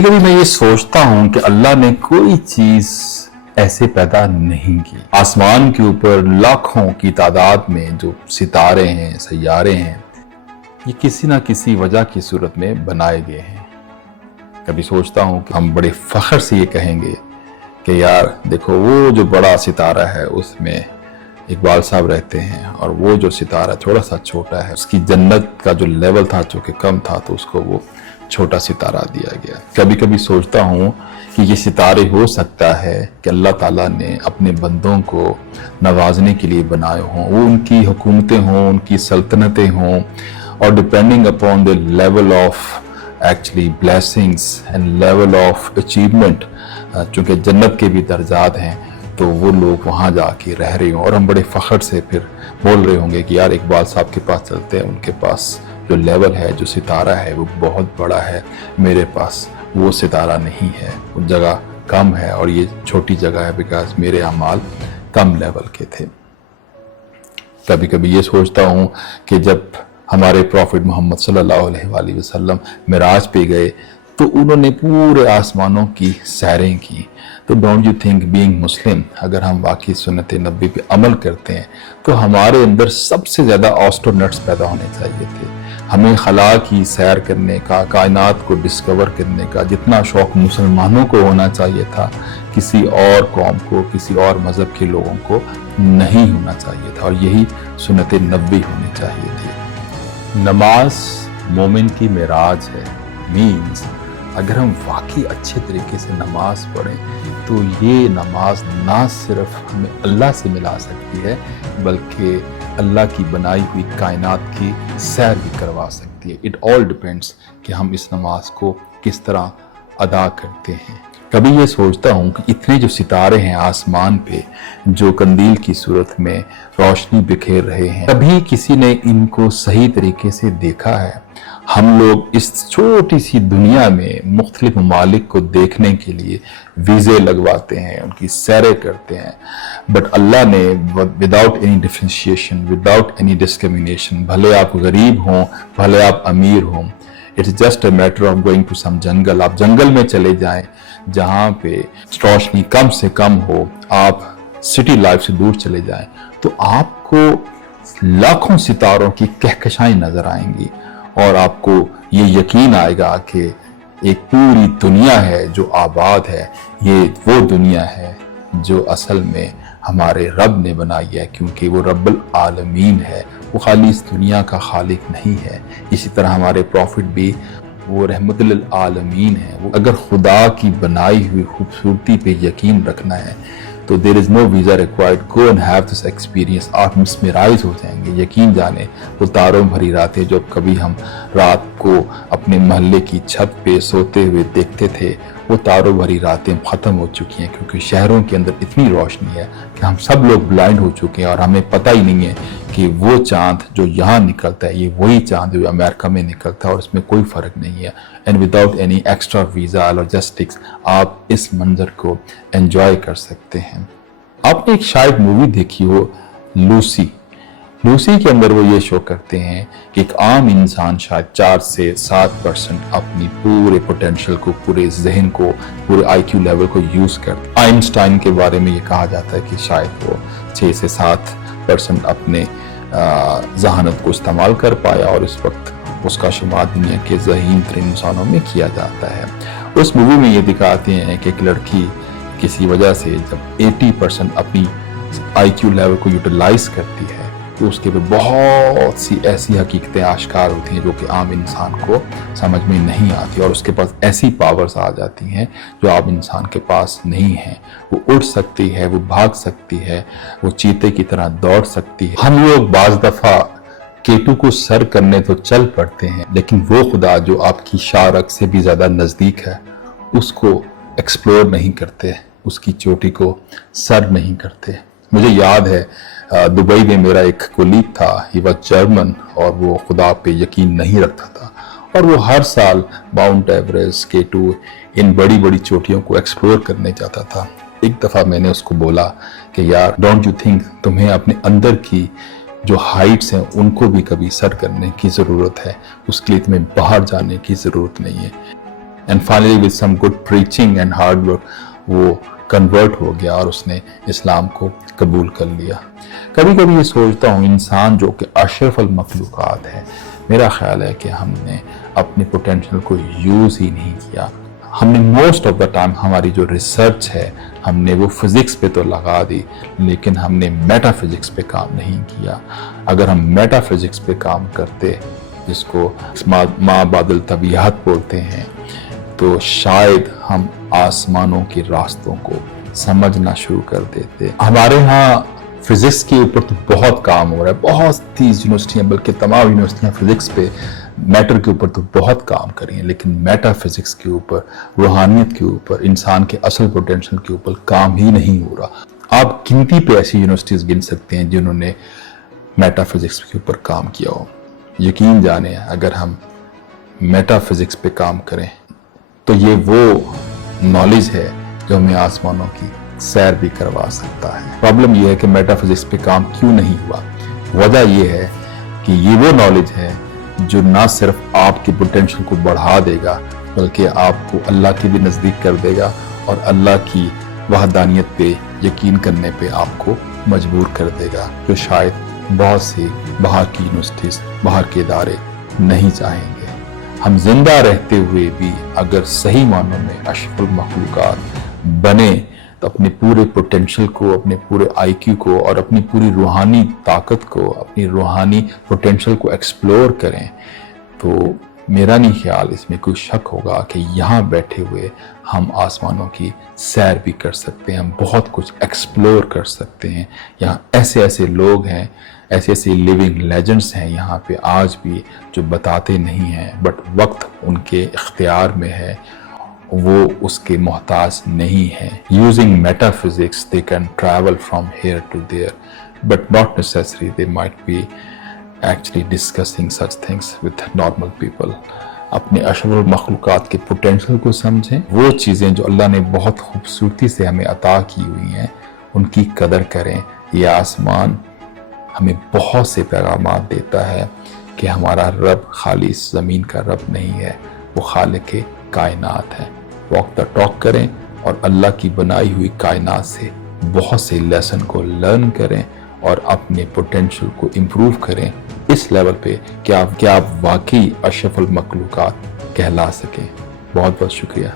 कभी कभी मैं ये सोचता हूं कि अल्लाह ने कोई चीज ऐसे पैदा नहीं की। आसमान के ऊपर लाखों की तादाद में जो सितारे हैं, सैयारे हैं, ये किसी ना किसी वजह की सूरत में बनाए गए हैं। कभी सोचता हूं कि हम बड़े फख्र से ये कहेंगे कि यार देखो वो जो बड़ा सितारा है उसमें इकबाल साहब रहते हैं, और वो जो सितारा थोड़ा सा छोटा है उसकी जन्नत का जो लेवल था जो कि कम था तो उसको वो छोटा सितारा दिया गया। कभी कभी सोचता हूँ कि ये सितारे हो सकता है कि अल्लाह ताला ने अपने बंदों को नवाजने के लिए बनाए हों, वो उनकी हुकूमतें हों, उनकी सल्तनतें हों, और depending upon the level of actually blessings and level of achievement, चूँकि जन्नत के भी दर्जात हैं, तो वो लोग वहाँ जाके रह रहे हों और हम बड़े फ़ख्र से फिर बोल रहे होंगे कि यार इकबाल साहब के पास चलते हैं, उनके पास जो लेवल है, जो सितारा है वो बहुत बड़ा है, मेरे पास वो सितारा नहीं है, वो जगह कम है और ये छोटी जगह है बिकॉज मेरे अमाल कम लेवल के थे। कभी कभी ये सोचता हूँ कि जब हमारे प्रॉफिट मोहम्मद सल्लल्लाहु अलैहि वसल्लम मिराज पे गए तो उन्होंने पूरे आसमानों की सैरें की। तो डोंट यू थिंक बीइंग मुस्लिम, अगर हम वाकई सुन्नत नबी पे अमल करते हैं तो हमारे अंदर सबसे ज़्यादा ऑस्ट्रोनट्स पैदा होने चाहिए थे। हमें खला की सैर करने का, कायनात को डिस्कवर करने का जितना शौक़ मुसलमानों को होना चाहिए था, किसी और कौम को, किसी और मज़हब के लोगों को नहीं होना चाहिए था, और यही सुन्नत नबी होनी चाहिए थी। नमाज मोमिन की मेराज है, मीन्स अगर हम वाकई अच्छे तरीके से नमाज पढ़ें तो ये नमाज ना सिर्फ हमें अल्लाह से मिला सकती है बल्कि अल्लाह की बनाई हुई कायनात की सैर भी करवा सकती है। इट ऑल डिपेंड्स कि हम इस नमाज को किस तरह अदा करते हैं। कभी ये सोचता हूँ कि इतने जो सितारे हैं आसमान पे जो कंदील की सूरत में रोशनी बिखेर रहे हैं, कभी किसी ने इनको सही तरीके से देखा है? हम लोग इस छोटी सी दुनिया में मुख्तलिफ ममालिक को देखने के लिए वीज़े लगवाते हैं, उनकी सैरें करते हैं, बट अल्लाह ने without any differentiation, without any discrimination, भले आप गरीब हों, भले आप अमीर हों, it's just a matter of going to some jungle. आप जंगल में चले जाएं जहाँ पे रोशनी कम से कम हो, आप सिटी लाइफ से दूर चले जाएं तो आपको लाखों सितारों की कहकशाएं नजर आएंगी और आपको ये यकीन आएगा कि एक पूरी दुनिया है जो आबाद है, ये वो दुनिया है जो असल में हमारे रब ने बनाई है, क्योंकि वो रब्बुल आलमीन है, वो खाली इस दुनिया का खालिक नहीं है। इसी तरह हमारे प्रॉफिट भी वो रहमतुल आलमीन है। वो अगर खुदा की बनाई हुई खूबसूरती पे यकीन रखना है तो there is no visa required, go and have this experience. आप मिसमराइज हो जाएंगे। यकीन जाने वो तारों भरी रातें जब कभी हम रात को अपने मोहल्ले की छत पे सोते हुए देखते थे, वो तारों भरी रातें ख़त्म हो चुकी हैं, क्योंकि शहरों के अंदर इतनी रोशनी है कि हम सब लोग ब्लाइंड हो चुके हैं और हमें पता ही नहीं है कि वो चांद जो यहाँ निकलता है ये वही चांद जो अमेरिका में निकलता है, और इसमें कोई फ़र्क नहीं है। And without any extra visa logistics आप इस मंजर को एंजॉय कर सकते हैं। आपने एक शायद मूवी देखी हो, लूसी। लूसी के अंदर वो ये शो करते हैं कि एक आम इंसान शायद 4 से 7% अपनी पूरे पोटेंशियल को, पूरे जहन को, पूरे IQ लेवल को यूज़ करते। आइंस्टाइन के बारे में ये कहा जाता है कि शायद वो 6 से 7% अपने जहानत को इस्तेमाल कर पाया, और इस वक्त उसका शुमार दुनिया के ज़हीन तरीन इंसानों में किया जाता है। उस मूवी में ये दिखाते हैं कि एक लड़की किसी वजह से जब 80% अपनी IQ लेवल को यूटिलाइज करती है तो उसके पे बहुत सी ऐसी हकीकतें आश्कार होती हैं जो कि आम इंसान को समझ में नहीं आती, और उसके पास ऐसी पावर्स आ जाती हैं जो आम इंसान के पास नहीं है। वो उड़ सकती है, वो भाग सकती है, वो चीते की तरह दौड़ सकती है। हम लोग बाज दफ़ा केटू को सर करने तो चल पड़ते हैं, लेकिन वो खुदा जो आपकी शारक से भी ज़्यादा नज़दीक है उसको एक्सप्लोर नहीं करते, उसकी चोटी को सर नहीं करते। मुझे याद है दुबई में मेरा एक कोलीग था, ही वाज जर्मन, और वो खुदा पे यकीन नहीं रखता था, और वो हर साल माउंट एवरेस्ट, केटू, इन बड़ी बड़ी चोटियों को एक्सप्लोर करने जाता था। एक दफ़ा मैंने उसको बोला कि यार डोंट यू थिंक तुम्हें अपने अंदर की जो हाइट्स हैं उनको भी कभी सर करने की ज़रूरत है, उसके लिए तुम्हें बाहर जाने की ज़रूरत नहीं है। And finally with some good preaching and hard work वो कन्वर्ट हो गया और उसने इस्लाम को कबूल कर लिया। कभी कभी ये सोचता हूँ, इंसान जो कि अशरफुल मखलूक़ात है, मेरा ख्याल है कि हमने अपने पोटेंशियल को यूज़ ही नहीं किया। हमने मोस्ट ऑफ द टाइम हमारी जो रिसर्च है हमने वो फिज़िक्स पे तो लगा दी, लेकिन हमने मेटाफिज़िक्स पे काम नहीं किया। अगर हम मेटाफिज़िक्स पे काम करते, जिसको मा बादल तबीयत बोलते हैं, तो शायद हम आसमानों के रास्तों को समझना शुरू कर देते। हमारे यहाँ फिज़िक्स के ऊपर तो बहुत काम हो रहा है, बहुत सी यूनिवर्सिटियाँ, बल्कि तमाम यूनिवर्सिटियाँ फिज़िक्स पे, मैटर के ऊपर तो बहुत काम कर रही हैं, लेकिन मेटाफिज़िक्स के ऊपर, रूहानियत के ऊपर, इंसान के असल पोटेंशियल के ऊपर काम ही नहीं हो रहा। आप गिनती पे ऐसी यूनिवर्सिटीज़ गिन सकते हैं जिन्होंने मेटाफिज़िक्स के ऊपर काम किया हो। यकीन जाने अगर हम मेटाफिज़िक्स पे काम करें तो ये वो नॉलेज है जो हमें आसमानों की सैर भी करवा सकता है। प्रॉब्लम ये है कि मेटाफिज़िक्स पे काम क्यों नहीं हुआ। वजह ये है कि ये वो नॉलेज है जो ना सिर्फ आपके पोटेंशियल को बढ़ा देगा, बल्कि आपको अल्लाह के भी नज़दीक कर देगा और अल्लाह की वहदानियत पे यकीन करने पे आपको मजबूर कर देगा, जो शायद बहुत सी बाहर की यूनिवर्सिटीज़, बाहर के इदारे नहीं चाहेंगे। हम जिंदा रहते हुए भी अगर सही मानों में अशरफुल मखलूक़ात बने तो अपने पूरे पोटेंशियल को, अपने पूरे IQ को और अपनी पूरी रूहानी ताकत को, अपनी रूहानी पोटेंशियल को एक्सप्लोर करें, तो मेरा नहीं ख्याल इसमें कोई शक होगा कि यहाँ बैठे हुए हम आसमानों की सैर भी कर सकते हैं, हम बहुत कुछ एक्सप्लोर कर सकते हैं। यहाँ ऐसे ऐसे लोग हैं, ऐसे ऐसे लिविंग लेजेंड्स हैं यहाँ पे आज भी, जो बताते नहीं हैं, बट वक्त उनके इख्तियार में है, वो उसके मोहताज नहीं है। Using metaphysics they can travel from here to there, but not necessary they might be actually discussing such things with normal people। अपने अशरफुल मखलूक़ात के पोटेंशियल को समझें, वो चीज़ें जो अल्लाह ने बहुत खूबसूरती से हमें अता की हुई हैं उनकी कदर करें। ये आसमान हमें बहुत से पैगामात देता है कि हमारा रब खाली इस ज़मीन का रब नहीं है, वो खालिक कायनात है। वॉक द टॉक करें और अल्लाह की बनाई हुई कायनात से बहुत से लेसन को लर्न करें और अपने पोटेंशियल को इम्प्रूव करें इस लेवल पे कि आप वाकई अशरफुल मखलूक़ात कहला सकें। बहुत बहुत शुक्रिया।